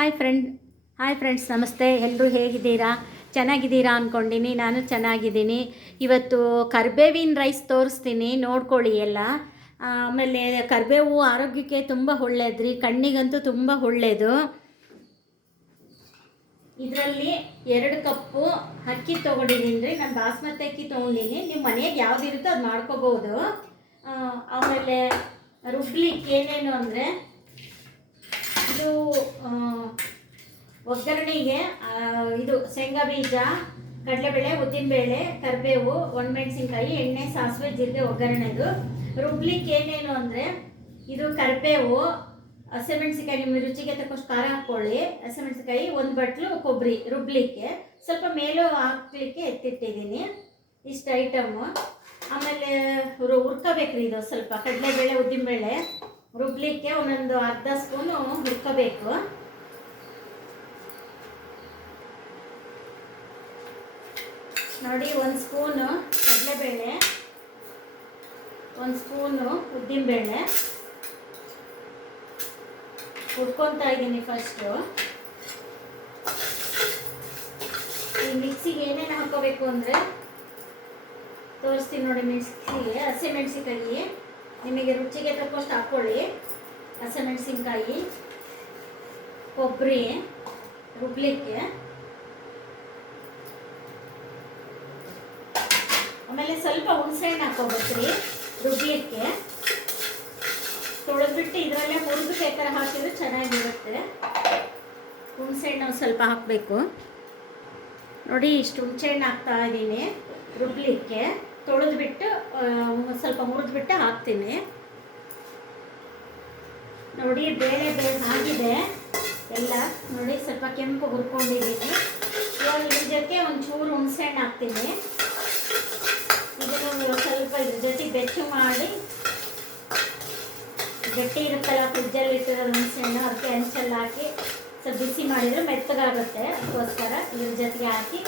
Hi friend hi friends ನಮಸ್ತೆ. ಎಲ್ಲರೂ ಹೇಗಿದ್ದೀರಾ? ಚೆನ್ನಾಗಿದ್ದೀರಾ ಅಂದ್ಕೊಂಡಿನಿ ನಾನು ಚೆನ್ನಾಗಿದ್ದೀನಿ. ಇವತ್ತು ಕರ್ಬೇವಿನ ರೈಸ್ ತೋರಿಸ್ತೀನಿ. ನೋಡ್ಕೊಳ್ಳಿ ಎಲ್ಲ. ಆಮೇಲೆ ಕರಿಬೇವು ಆರೋಗ್ಯಕ್ಕೆ ತುಂಬ ಒಳ್ಳೇದ್ರಿ. ಕಣ್ಣಿಗಂತೂ ತುಂಬ ಒಳ್ಳೆಯದು ಇದರಲ್ಲಿ ಎರಡು ಕಪ್ಪು ಅಕ್ಕಿ ತೊಗೊಂಡಿದ್ದೀನಿ ರೀ ನಾನು ಬಾಸ್ಮತಿ ಅಕ್ಕಿ ತೊಗೊಂಡಿನಿ. ನಿಮ್ಮ ಮನೆಗೆ ಯಾವುದಿರುತ್ತೋ ಅದು ಮಾಡ್ಕೋಬೋದು. ಆಮೇಲೆ ರುಬ್ಲಿಕ್ಕೆ ಏನೇನು ಅಂದರೆ, ಇದು ಒಗ್ಗರಣೆಗೆ ಇದು ಶೇಂಗಾ ಬೀಜ, ಕಡಲೆಬೇಳೆ, ಉದ್ದಿನಬೇಳೆ, ಕರಿಬೇವು, ಒಣಮೆಣಸಿನ್ಕಾಯಿ, ಎಣ್ಣೆ, ಸಾಸಿವೆ, ಜೀರಿಗೆ ಒಗ್ಗರಣೆದು ರುಬ್ಲಿಕ್ಕೆ ಏನೇನು ಅಂದರೆ, ಇದು ಕರಿಬೇವು, ಹಸಿಮೆಣಸಿನ್ಕಾಯಿ ನಿಮ್ಮ ರುಚಿಗೆ ತಕ್ಕಷ್ಟು ಖಾರ ಹಾಕ್ಕೊಳ್ಳಿ. ಹಸಿಮೆಣಸಿನ್ಕಾಯಿ ಒಂದು ಬಟ್ಲು ಕೊಬ್ಬರಿ ರುಬ್ಲಿಕ್ಕೆ. ಸ್ವಲ್ಪ ಮೇಲೂ ಹಾಕ್ಲಿಕ್ಕೆ ಎತ್ತಿಟ್ಟಿದ್ದೀನಿ. ಇಷ್ಟು ಐಟಮು. ಆಮೇಲೆ ಹುರ್ಕೋಬೇಕು ಹುರ್ಕೋಬೇಕ್ರಿ ಇದು ಸ್ವಲ್ಪ. ಕಡಲೆಬೇಳೆ, ಉದ್ದಿನಬೇಳೆ ರುಬ್ಲಿಕ್ಕೆ ಒಂದೊಂದು ಅರ್ಧ ಸ್ಪೂನು ಹುರ್ಕೋಬೇಕು. ನೋಡಿ, ಒಂದು ಸ್ಪೂನು ಕಡಲೆಬೇಳೆ, ಒಂದು ಸ್ಪೂನು ಉದ್ದಿನಬೇಳೆ. ಹುಡ್ಕೊತಾ ಇದ್ದೀನಿ ಫಸ್ಟು ಈ ಮಿಕ್ಸಿಗೆ ಏನೇನು ಹಾಕೋಬೇಕು ಅಂದರೆ, ತೋರಿಸ್ತೀನಿ ನೋಡಿ ಮಿಕ್ಸಿಗೆ ಹಸಿಮೆಣಸಿನ್ಕಾಯಿ ನಿಮಗೆ ರುಚಿಗೆ ತಕ್ಕಷ್ಟು ಹಾಕ್ಕೊಳ್ಳಿ ಹಸಿಮೆಣಸಿನ್ಕಾಯಿ ಕೊಬ್ಬರಿ, ರುಬ್ಲಿಕ್ಕೆ. ಆಮೇಲೆ ಸ್ವಲ್ಪ ಹುಣಸೆಹಣ್ಣು ಹಾಕೋಬೇಕ್ರಿ ರುಬ್ಲಿಕ್ಕೆ. ತೊಳೆದ್ಬಿಟ್ಟು ಇದರಲ್ಲೇ ಹುರಿದು ಬೇಕಾದ್ರೆ ಹಾಕಿದ್ರೆ ಚೆನ್ನಾಗಿರುತ್ತೆ. ಹುಣಸೆಹಣ್ಣು ಸ್ವಲ್ಪ ಹಾಕಬೇಕು. ನೋಡಿ, ಇಷ್ಟು ಹುಣಸೆಹಣ್ಣು ಹಾಕ್ತಾ ಇದ್ದೀನಿ ರುಬ್ಲಿಕ್ಕೆ. ತೊಳೆದ್ಬಿಟ್ಟು ಸ್ವಲ್ಪ ಹುರಿದ್ಬಿಟ್ಟು ಹಾಕ್ತೀನಿ. ನೋಡಿ, ಬೇಳೆ ಬೇರೆ ಆಗಿದೆ. ಎಲ್ಲ, ನೋಡಿ, ಸ್ವಲ್ಪ ಕೆಂಪು ಹುರ್ಕೊಂಡಿದ್ದೀನಿ. ಇವಾಗ ಜೊತೆ ಒಂಚೂರು ಹುಣಸೆಹಣ್ಣು ಹಾಕ್ತೀನಿ ಇದನ್ನು ಸ್ವಲ್ಪ ಇದ್ರ ಜೊತೆ ಬೆಚ್ಚು ಮಾಡಿ ಗಟ್ಟಿ ಇರುತ್ತಲ್ಲ ಫ್ರಿಜ್ಜಲ್ಲಿ ಇಟ್ಟಿರೋ ಹುಣಸೆಹಣ್ಣು ಅದಕ್ಕೆ ಹೆಂಚಲ್ಲಿ ಹಾಕಿ ಸ್ವಲ್ಪ ಬಿಸಿ ಮಾಡಿದರೆ ಮೆತ್ತಗಾಗುತ್ತೆ. ಅದಕ್ಕೋಸ್ಕರ ಇದ್ರ ಜೊತೆಗೆ ಹಾಕಿ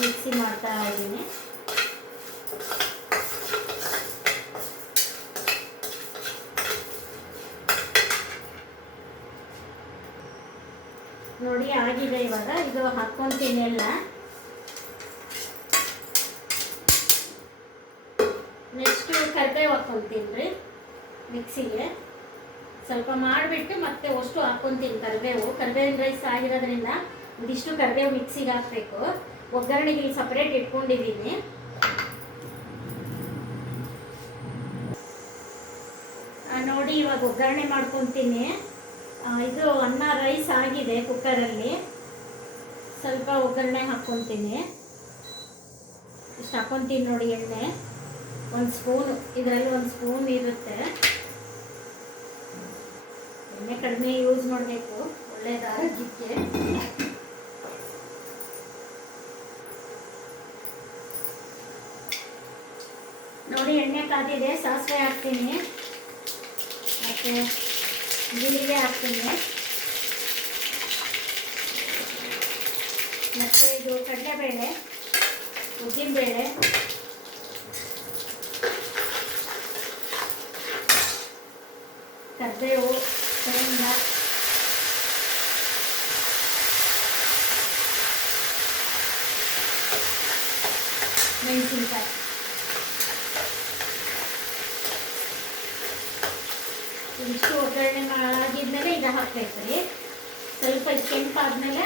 ಮಿಕ್ಸಿ ಮಾಡ್ತಾ ಇದ್ದೀನಿ. ನೋಡಿ, ಆಗಿದೆ ಇವಾಗ. ಇದು ಹಾಕ್ಕೊಂತೀನಿ ಎಲ್ಲ. ನೆಕ್ಸ್ಟು ಕರಿಬೇವು ಹಾಕ್ಕೊಂತೀನಿ ರೀ ಮಿಕ್ಸಿಗೆ. ಸ್ವಲ್ಪ ಮಾಡಿಬಿಟ್ಟು ಮತ್ತೆ ಅಷ್ಟು ಹಾಕ್ಕೊಂತೀನಿ ಕರಿಬೇವು. ಕರಿಬೇವಿನ ರೈಸ್ ಆಗಿರೋದ್ರಿಂದ ಒಂದಿಷ್ಟು ಕರಿಬೇವು ಮಿಕ್ಸಿಗೆ ಹಾಕಬೇಕು. ಒಗ್ಗರಣೆಗೆ ಇಲ್ಲಿ ಸಪ್ರೇಟ್ ಇಟ್ಕೊಂಡಿದ್ದೀನಿ. ನೋಡಿ, ಇವಾಗ ಒಗ್ಗರಣೆ ಮಾಡ್ಕೊತೀನಿ ಇದು ಅನ್ನ ರೈಸ್ ಆಗಿದೆ ಕುಕ್ಕರಲ್ಲಿ ಸ್ವಲ್ಪ ಒಗ್ಗರಣೆ ಹಾಕ್ಕೊತೀನಿ ಇಷ್ಟು ಹಾಕ್ಕೊತೀನಿ ನೋಡಿ ಎಣ್ಣೆ. ಒಂದು ಸ್ಪೂನು, ಇದರಲ್ಲಿ ಒಂದು ಸ್ಪೂನ್ ಇರುತ್ತೆ. ಎಣ್ಣೆ ಕಡಿಮೆ ಯೂಸ್ ಮಾಡಬೇಕು ಒಳ್ಳೆಯದು ಆರೋಗ್ಯಕ್ಕೆ. ನೋಡಿ, ಎಣ್ಣೆ ಕಾದಿದೆ, ಸಾಸಿವೆ ಹಾಕ್ತೀನಿ. ಮತ್ತು ಜೀರಿಗೆ ಹಾಕ್ತೀನಿ. ಮತ್ತು ಇದು ಕಡಲೆಬೇಳೆ, ಉದ್ದಿನಬೇಳೆ. ಕರಿಬೇವು ಶೇಂಗಾ ಮೆಣಸಿನ್ಕಾಯಿ ಇಷ್ಟು ಒಗ್ಗರಣೆ ಆಗಿದ್ಮೇಲೆ ಇದು ಹಾಕ್ಬೇಕು ರೀ ಸ್ವಲ್ಪ ಕೆಂಪಾದ್ಮೇಲೆ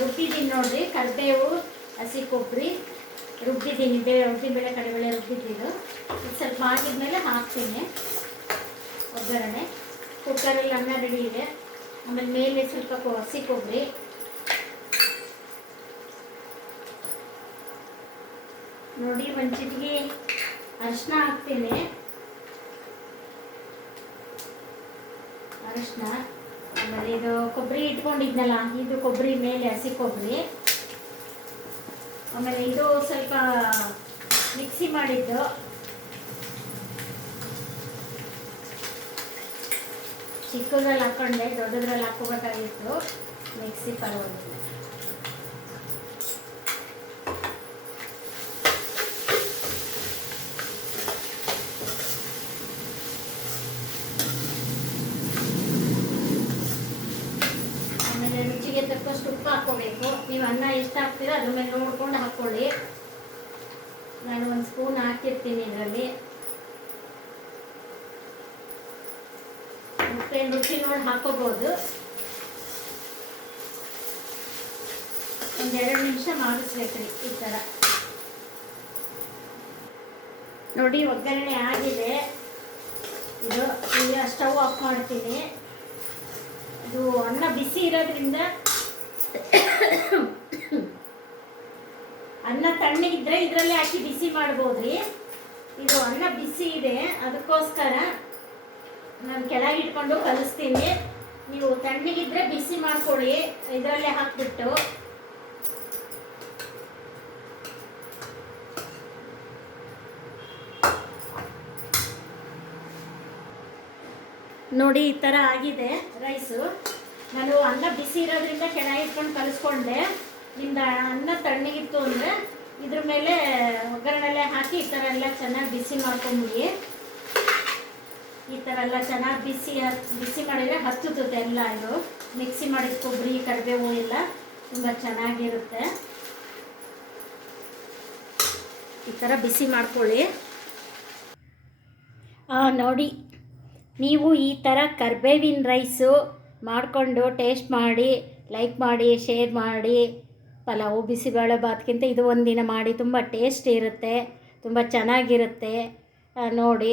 ರುಬ್ಬಿದ್ದೀನಿ ನೋಡ್ರಿ, ಕರಿಬೇವು, ಹಸಿ ಕೊಬ್ಬರಿ, ರುಬ್ಬಿದ್ದೀನಿ ಬೇಳೆ ಉದ್ದಿನಬೇಳೆ ಕಡಲೆಬೇಳೆ ರುಬ್ಬಿದ್ದು ಇದು ಸ್ವಲ್ಪ ಮಾಡಿದ್ಮೇಲೆ ಹಾಕ್ತೀನಿ. ಒಗ್ಗರಣೆ. ಕುಕ್ಕರಲ್ಲಿ ಅನ್ನ ರೆಡಿ ಇದೆ. ಆಮೇಲೆ ಮೇಲೆ ಸ್ವಲ್ಪ ಹಸಿ ಕೊಬ್ಬರಿ. ನೋಡಿ ಒಂದು ಚಿಟಿಗೆ ಅರಿಶಿನ ಹಾಕ್ತೀನಿ. ಅರಿಶಿನ ಆಮೇಲೆ ಇದು ಕೊಬ್ಬರಿ ಇಟ್ಕೊಂಡಿದ್ನಲ್ಲ, ಇದು ಕೊಬ್ಬರಿ ಮೇಲೆ ಹಸಿ ಕೊಬ್ಬರಿ. ಆಮೇಲೆ ಇದು ಸ್ವಲ್ಪ ಮಿಕ್ಸಿ ಮಾಡಿದ್ದು. ಚಿಕ್ಕದ್ರಲ್ಲಿ ಹಾಕೊಂಡೆ, ದೊಡ್ಡದ್ರಲ್ಲಿ ಹಾಕೋಬೇಕಾಗಿತ್ತು ಮಿಕ್ಸಿ ಪರವಾಗಿಲ್ಲ. ಆಮೇಲೆ ರುಚಿಗೆ ತಕ್ಕಷ್ಟು ಉಪ್ಪು ಹಾಕೋಬೇಕು ನೀವು ಅನ್ನ ಎಷ್ಟು ಹಾಕ್ತೀರಾ ಅದ್ರ ಮೇಲೆ ನೋಡ್ಕೊಂಡು ಹಾಕ್ಕೊಳ್ಳಿ. ನಾನು ಒಂದು ಸ್ಪೂನ್ ಹಾಕಿರ್ತೀನಿ ಇದರಲ್ಲಿ. ಉಪ್ಪೇನು ರುಚಿ ನೋಡಿ ಹಾಕೋಬೋದು. ಒಂದೆರಡು ನಿಮಿಷ ಮಾಡಿಸ್ಬೇಕ್ರಿ ಈ ಥರ ನೋಡಿ ಒಗ್ಗರಣೆ ಆಗಿದೆ. ಇದು ಈಗ ಸ್ಟವ್ ಆಫ್ ಮಾಡ್ತೀನಿ. ಇದು ಅನ್ನ ಬಿಸಿ ಇರೋದ್ರಿಂದ ಅನ್ನ ತಣ್ಣಗಿದ್ರೆ ಇದರಲ್ಲೇ ಹಾಕಿ ಬಿಸಿ ಮಾಡ್ಬೋದ್ರಿ. ಇದು ಅನ್ನ ಬಿಸಿ ಇದೆ. ಅದಕ್ಕೋಸ್ಕರ ನಾನು ಕೆಳಗೆ ಇಟ್ಕೊಂಡು ಕಲಿಸ್ತೀನಿ. ನೀವು ತಣ್ಣಗಿದ್ರೆ ಬಿಸಿ ಮಾಡ್ಕೊಳ್ಳಿ. ಇದರಲ್ಲೇ ಹಾಕ್ಬಿಟ್ಟು. ನೋಡಿ, ಈ ಥರ ಆಗಿದೆ ರೈಸು. ನಾನು ಅನ್ನ ಬಿಸಿ ಇರೋದ್ರಿಂದ ಕೆಳಗೆ ಇಟ್ಕೊಂಡು ಕಲಿಸ್ಕೊಂಡೆ. ನಿಮ್ದು ಅನ್ನ ತಣ್ಣಗಿತ್ತು ಅಂದರೆ ಇದ್ರ ಮೇಲೆ ಒಗ್ಗರಣೆಲೆ ಹಾಕಿ ಈ ಥರ ಎಲ್ಲ ಚೆನ್ನಾಗಿ ಬಿಸಿ ಮಾಡ್ಕೊಂಬಿಡಿ ಈ ಥರ ಎಲ್ಲ ಚೆನ್ನಾಗಿ ಬಿಸಿ ಬಿಸಿ ಮಾಡಿದರೆ ಹತ್ತುತ್ತೆ ಎಲ್ಲ ಇದು. ಮಿಕ್ಸಿ ಮಾಡಿದ ಕೊಬ್ಬರಿ, ಕರಿಬೇವು ಎಲ್ಲ ತುಂಬ ಚೆನ್ನಾಗಿರುತ್ತೆ. ಈ ಥರ ಬಿಸಿ ಮಾಡ್ಕೊಳ್ಳಿ. ನೋಡಿ, ನೀವು ಈ ಥರ ಕರ್ಬೇವಿನ ರೈಸು ಮಾಡಿಕೊಂಡು ಟೇಸ್ಟ್ ಮಾಡಿ, ಲೈಕ್ ಮಾಡಿ, ಶೇರ್ ಮಾಡಿ. ಪಲಾವು, ಬಿಸಿಬೇಳೆ ಬಾತ್ಗಿಂತ ಇದು ಒಂದಿನ ಮಾಡಿ, ತುಂಬ ಟೇಸ್ಟ್ ಇರುತ್ತೆ, ತುಂಬ ಚೆನ್ನಾಗಿರುತ್ತೆ. ನೋಡಿ